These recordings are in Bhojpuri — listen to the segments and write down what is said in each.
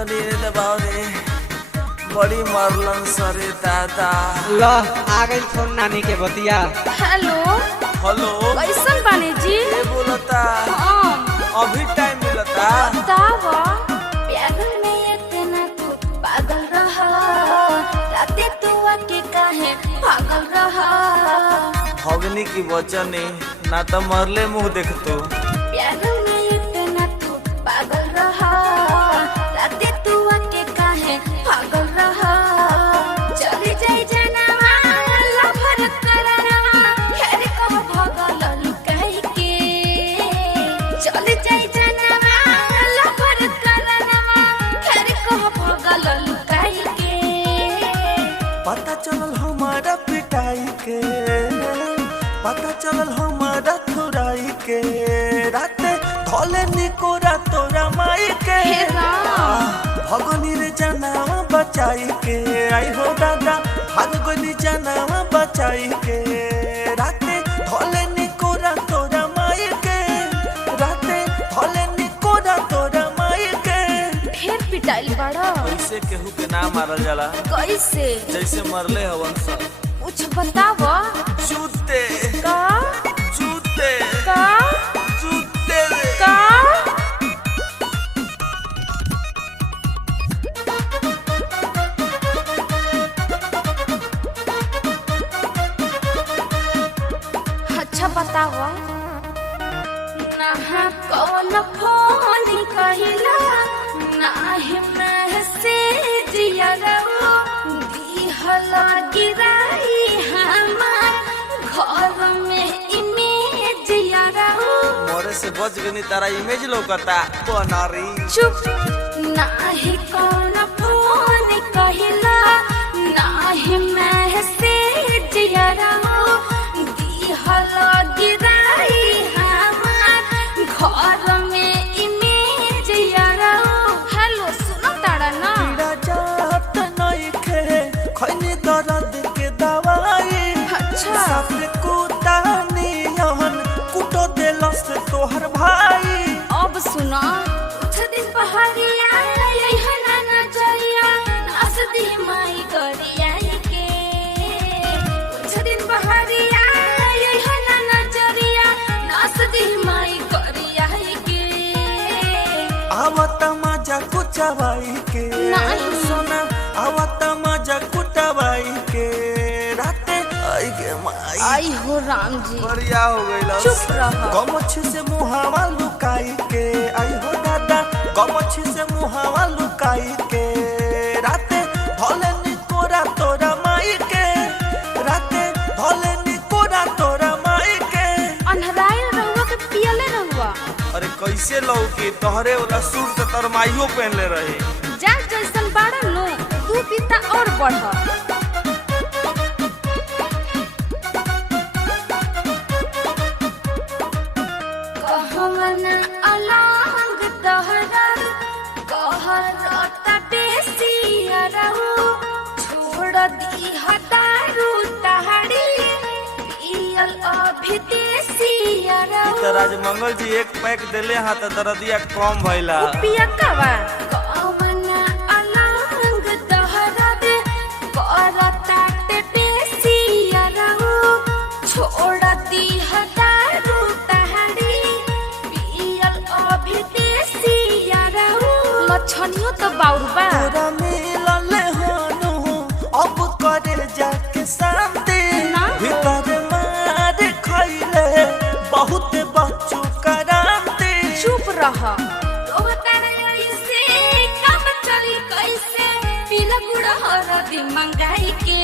तनी दबाव रे बड़ी मरलन सरे दादा। लो आ गई फोन नानी के बतिया। हेलो हेलो कैसन बानी जी? ये बोलता अभी टाइम मिलता। बतावा प्यार में इतना तू पागल रहा, राते तू आके काहे पागल रहा। भगनी की वचने ना तो मरले मुंह देख तो। प्यार में इतना तू पागल रहा, राते तू आके काहे पागल रहा। चली जाई जनवा लफर करना, हेर कब भगल लुकाई के। चली जाई जनवा लफर करना, हेर कब भगल लुकाई के। पता चलल हमारा पिटाई के, पता चलल हमारा थोराई के। राते धोले निकोरा तोरा माई के। हे राम। भगनी रे जनावा बचाई के। आई हो दादा भगनी जनावा बचाई के। राते धोले निकोरा तोरा माई के। राते धोले निकोरा तोरा माई के। फिर पिटाइल बड़ा कैसे केहू के नाम मारल जाला? कैसे? जैसे मरले हवन सब। कुछ बतावा। जूते का जूते का जूते रे। का अच्छा बतावा। ना कौन फोन कहिला, नाही मैसेज यारो दिहला गिराई हमार घर में इमेज यारो। मोरे से बच गनी तारा इमेज लौकता बनारी। चुप। नाही कौन फोन कहिला, नाही मैसेज यारो दिहला गिराई हमार घर में इमेज यारो। हेलो सुनो तारा ना। पीड़ा जात नहीं खे खैनी दर्द के दवाई। अच्छा। साफ कुत्ता नियन कुटो देलस तोहर भाई। अब सुना कुछ दिन पहाड़िया यही ना नजरिया नाचती माई गरिया के। कुछ दिन पहाड़िया यही ना नजरिया नाचती माई गरिया के। आवत मजा कुचवाई के। नहीं। सोना आवत मजा कुटवाई के। राते आई के माई आई हो राम जी। बढ़िया हो गइल। चुप रह। गमछी से मुहावा लुकाई के। आई हो दादा गमछी से मुहावा लुकाई के। राते धोले निकोरा तोरा माई के। राते धोले निकोरा तोरा माई के। अनहराइल रहुआ के पियले रहुआ। अरे कैसे लौकी तोहरे वाला सूट तो तोर माइयो पहनले रहे। जा जैसन बाड़ा नो तू पिता और बढ़। कहना अलग तहरा कहरता बेसी रहू, छोड़ दी हतारू तहरी पियल अभी देसी रहू। तो राजमंगल जी एक पैक देले हाँ तो दर्दिया कम भइला। पिया कवा कहना अलग तहरा करता बेसी रहू, छोड़ दी हतारू लक्षणियों तो बाउरबा। तोरा मिलल हानु अब करे जाके शांति। ना। भीतर मार खइले बहुत बच्चों करांति। चुप रह। काम चली कैसे पीला गुड़ा हरदी मंगाई के।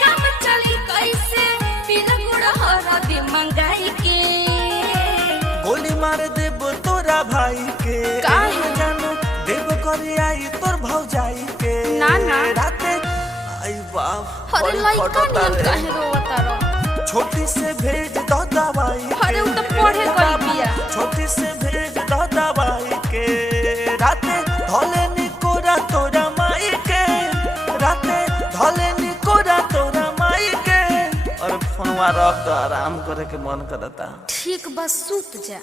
काम चली कैसे पीला गुड़ा हरदी मंगाई के। गोली मार देब तोरा भाई के। काहे? जानो देव करे आई तोर भौजाई के। ना ना। राते आई बाप अरे बड़ी लइका फटता नियन रे। काहे रोवता रह। छोटी से भेज दो दवाई अरे उ तो पढ़े गई बिया। छोटी से भेज दो दवाई के। राते धोले निकोरा तोरा माई के। राते धोले निकोरा तोरा माई के। और फोनवा रख दो आराम करे के मन करता। ठीक बस सूत जा।